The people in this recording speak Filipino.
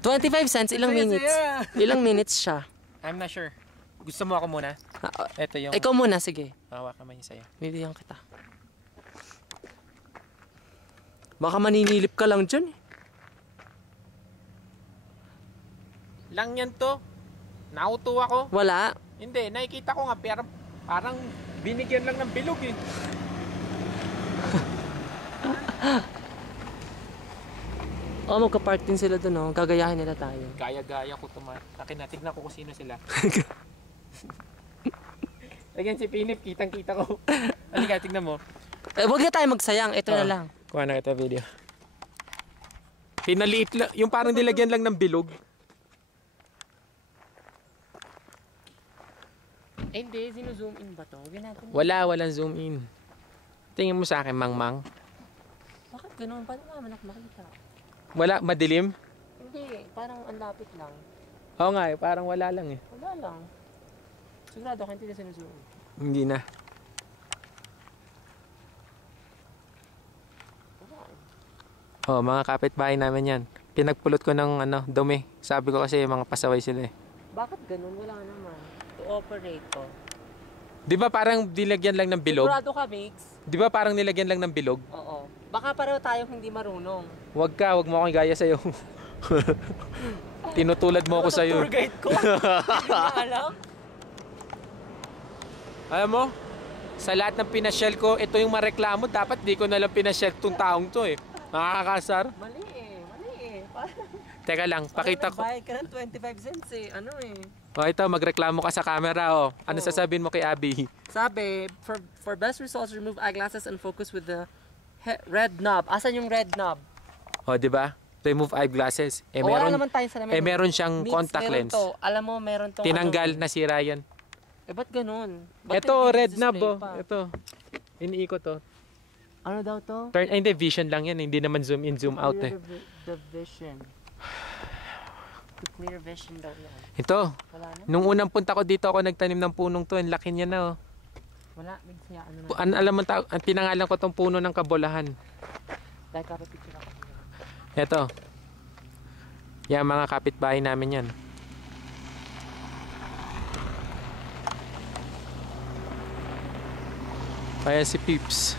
25 cents, ilang minutes? Ilang minutes siya? I'm not sure. Gusto mo ako muna? Ito yung... Ikaw muna, sige. Hawakan mo yung sa'yo. Bibigyan kita. Baka maninilip ka lang dyan eh. Lang yan to. Nauto ako. Wala. Hindi, nakikita ko nga pero parang binigyan lang ng bilog eh. Magka-park din sila dun, oh. Gagayahin nila tayo. Gaya-gaya ko tignan ko kung sino sila. Lagyan si Pinip, kitang-kita ko. Halika, tignan mo. Huwag na tayo magsayang, ito na lang. Kuha na kita video. Pinaliit lang, yung parang nilagyan lang ng bilog. Hindi, sino-zoom in ba to? Walang zoom in. Tingin mo sa akin, Mangmang. Bakit ganun? Paano naman ako makita? Wala, madilim? Hindi, parang ang lapit lang. Oo nga parang wala lang eh. Wala lang. Sigurado ka hindi na sino-zoom. Hindi na. Mga kapitbahay namin yan. Pinagpulot ko ng dumi. Sabi ko kasi mga pasaway sila eh. Bakit ganun? Wala naman. To operate to. Di ba parang nilagyan lang ng bilog? Sigurado ka, Migs? Di ba parang nilagyan lang ng bilog? Oo. Baka pareho tayong hindi marunong. Wag mo akong gaya sa'yo. Tinutulad mo ako sa'yo. Tour guide ko? Hindi na alam? Alam mo, sa lahat ng pinasyel ko, ito yung mareklamo. Dapat di ko nalang pinasyel tong taong to eh. Nakakasar. Mali eh. Teka lang, pakita ko. Bayad ka ng 25 cents eh. Ano eh. Ito, magreklamo ka sa camera oh. Ano sasabihin mo kay Abby? Sabi, for best results, remove eyeglasses and focus with the red knob. Asan yung red knob? Di ba? Remove eyeglasses. Wala naman tayo sa lamin. Meron siyang contact lens. To. Alam mo, meron tong tinanggal, nasira yan. Ba't ganun? Ito, red knob oh. Ito. Iniikot to. Ano daw to? Hindi, vision lang yan. Hindi naman zoom in, zoom out eh. The vision. To clear vision daw yan. Ito. Nung unang punta ko dito, ako nagtanim ng punong to. Ang laki niya na oh. Wala, migsya. Ano na? Alam mo, ang pinangalan ko tong puno ng kabulahan. Dahil kapit-picture ako. Ito. Yan, mga kapitbahay namin yan. Kaya si Peeps.